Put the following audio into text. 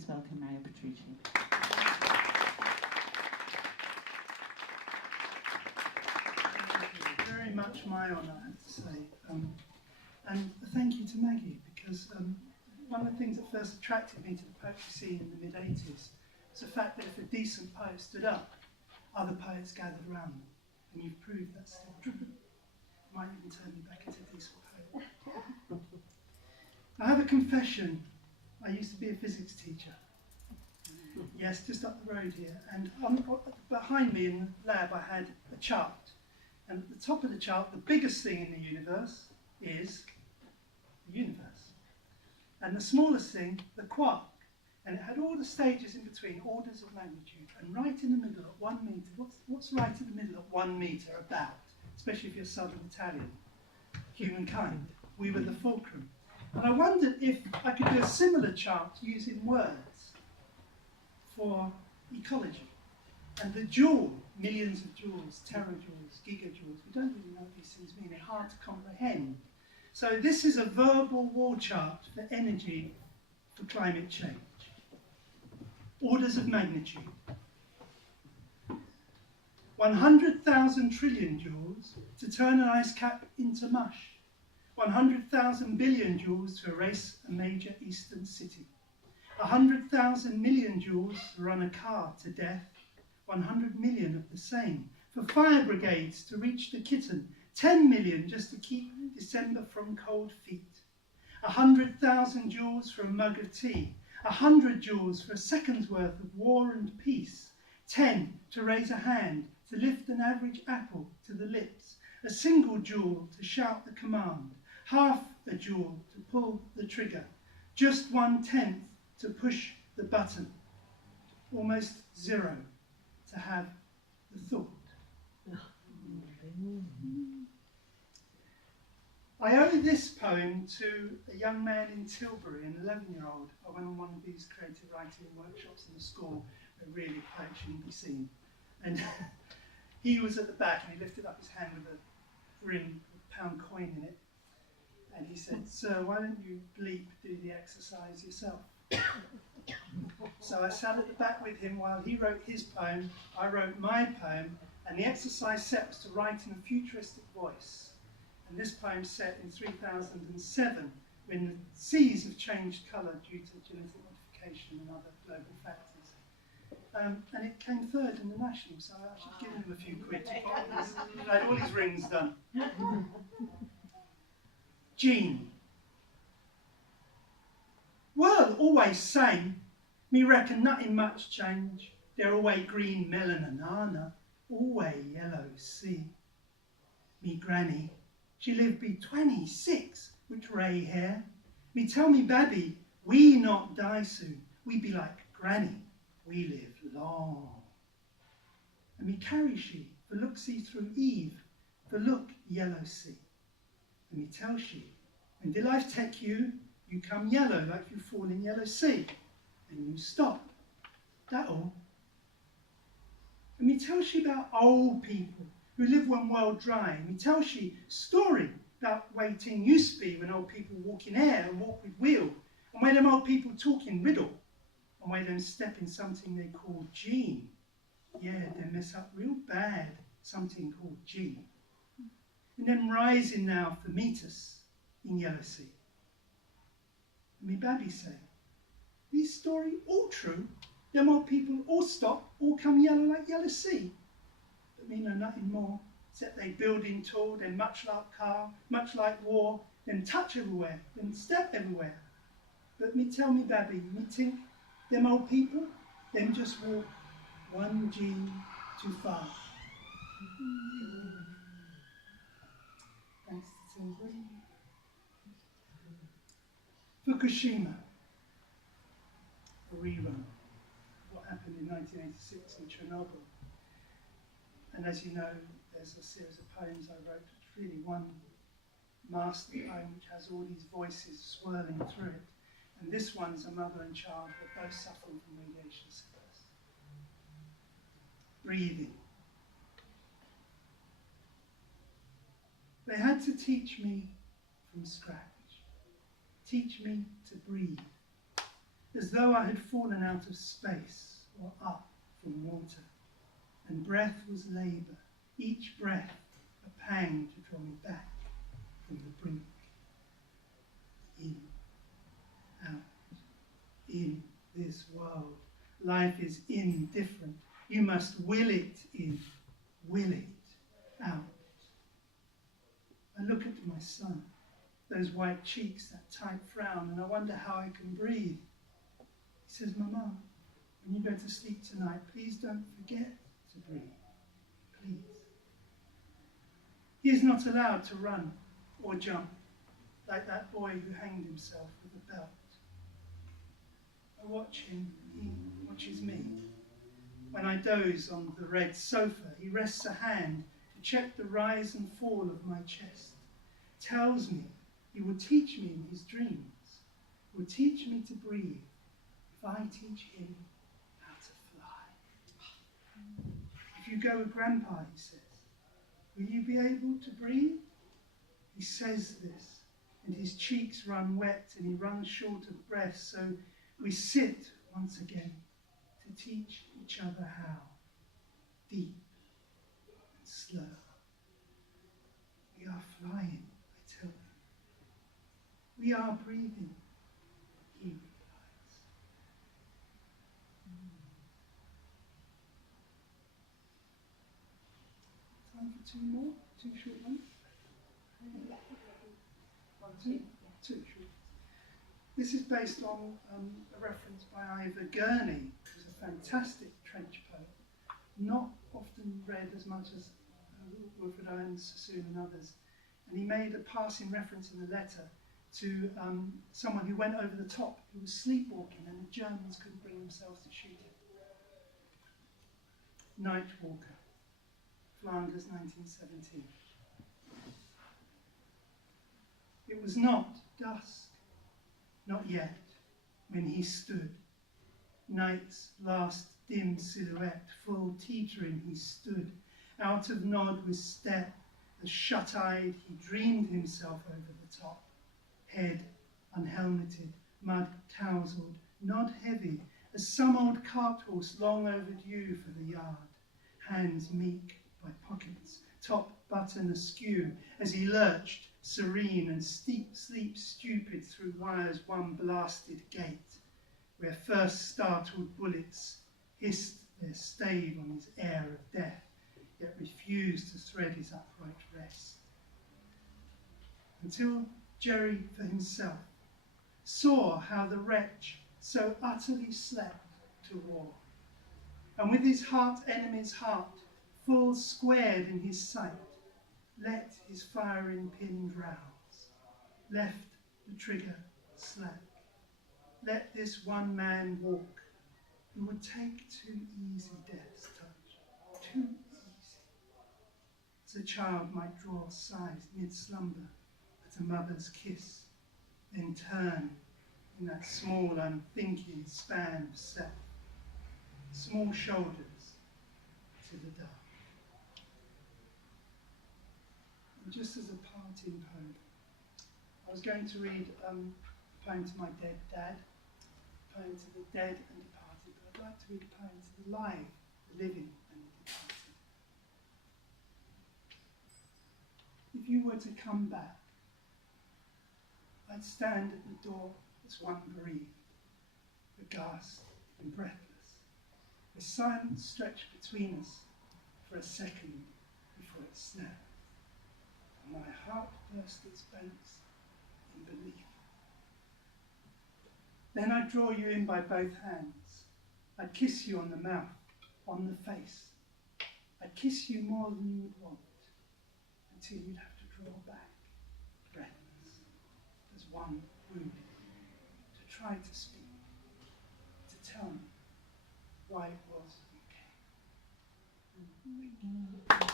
please welcome Mario Petrucci. Very much my honour, I have to say. And thank you to Maggie, because one of the things that first attracted me to the poetry scene in the mid-80s was the fact that if a decent poet stood up, other poets gathered around them. And you've proved that's still true. Might even turn me back into a decent poet. I have a confession. I used to be a physics teacher. Yes, just up the road here. And behind me in the lab I had a chart. And at the top of the chart, the biggest thing in the universe is the universe. And the smallest thing, the quark. And it had all the stages in between, orders of magnitude. And right in the middle at 1 metre, what's right in the middle at 1 metre about? Especially if you're Southern Italian. Humankind. We were the fulcrum. And I wondered if I could do a similar chart using words for ecology. And the joule, millions of joules, terajoules, gigajoules, we don't really know what these things mean, they're hard to comprehend. So this is a verbal wall chart for energy for climate change. Orders of magnitude. 100,000 trillion joules to turn an ice cap into mush. 100,000 billion joules to erase a major eastern city. 100,000 million joules to run a car to death. 100 million of the same for fire brigades to reach the kitten. 10 million just to keep December from cold feet. 100,000 joules for a mug of tea. 100 joules for a second's worth of war and peace. 10 to raise a hand, to lift an average apple to the lips. A single joule to shout the command. Half a joule to pull the trigger. Just 1/10 to push the button. Almost zero to have the thought. I owe this poem to a young man in Tilbury, an 11-year-old. I went on one of these creative writing workshops in the school where really poets shouldn't be seen. And he was at the back and he lifted up his hand with a ring, a pound coin in it. And he said, "Sir, why don't you bleep do the exercise yourself?" So I sat at the back with him while he wrote his poem, I wrote my poem, and the exercise set was to write in a futuristic voice. And this poem set in 3007, when the seas have changed colour due to genetic modification and other global factors. And it came third in the National, so I should give him a few quid to put all his, he had all his rings done. Jean. Well, always same. Me reckon nothing much change. They're always green melon and nana, always yellow sea. Me granny, she lived be 26 with grey hair. Me tell me babby, we not die soon. We be like granny, we live long. And me carry she, for look see through Eve, for look yellow sea. And me tell she, when the life take you, you come yellow like you fall in yellow sea, and you stop. That all. And me tell she about old people who live when world dry. And me tell she story about waiting used to be when old people walk in air and walk with wheel, and when them old people talk in riddle, and when them step in something they call gene. Yeah, they mess up real bad, something called gene. And them rising now for meters in yellow sea. And me babby say, these story all true, them old people all stop, all come yellow like yellow sea. But me know nothing more, except they building tall, then much like car, much like war, then touch everywhere, then step everywhere. But me tell me babby, me think, them old people, them just walk one gene too far. Thanks to Tilbury. Fukushima, a rerun. What happened in 1986 in Chernobyl. And as you know, there's a series of poems I wrote, really one master poem which has all these voices swirling through it. And this one's a mother and child who are both suffering from radiation sickness. Breathing. They had to teach me from scratch. Teach me to breathe. as though I had fallen out of space or up from water, and breath was labour, each breath a pang to draw me back from the brink. In, out, in this world. Life is indifferent. You must will it in, will it out. I look at my son, those white cheeks, that tight frown, and I wonder how I can breathe. He says, Mama, when you go to sleep tonight, please don't forget to breathe. Please. He is not allowed to run or jump like that boy who hanged himself with a belt. I watch him, he watches me. When I doze on the red sofa, he rests a hand to check the rise and fall of my chest. Tells me he will teach me in his dreams, will teach me to breathe if I teach him how to fly. If you go with Grandpa, he says, will you be able to breathe? He says this, and his cheeks run wet and he runs short of breath, so we sit once again to teach each other how, deep and slow. We are flying, I tell him. We are breathing, he replies. Time for two more? Two short ones? One, two? Two short. This is based on a reference by Ivor Gurney, who's a fantastic trench poet, not often read as much as Wilfred Owen, Sassoon and others. And he made a passing reference in the letter to someone who went over the top, who was sleepwalking, and the Germans couldn't bring themselves to shoot him. Night Walker, Flanders, 1917. It was not dusk. Not yet, when he stood. Night's last dim silhouette, full teetering he stood. Out of nod with step, as shut-eyed he dreamed himself over the top. Head unhelmeted, mud-tousled, nod heavy, as some old cart horse long overdue for the yard. Hands meek by pockets, top button askew, as he lurched, serene and steep, sleep stupid through wires one blasted gate, where first startled bullets hissed their stave on his air of death, yet refused to thread his upright rest. Until Jerry for himself saw how the wretch so utterly slept to war, and with his heart enemy's heart full squared in his sight, let his firing pin rouse, left the trigger slack. Let this one man walk, who would take too easy death's touch, too easy. As a child might draw sighs mid-slumber at a mother's kiss, then turn in that small unthinking span of self, small shoulders to the dark. Just as a parting poem, I was going to read a poem to my dead dad, a poem to the dead and departed, but I'd like to read a poem to the live, the living and the departed. If you were to come back, I'd stand at the door as one bereaved, aghast and breathless, with silence stretched between us for a second before it snapped. My heart burst its banks in belief. Then I'd draw you in by both hands. I'd kiss you on the mouth, on the face. I'd kiss you more than you would want, until you'd have to draw back, breathless, as one wounded, to try to speak, to tell me why it was you came. Thank you.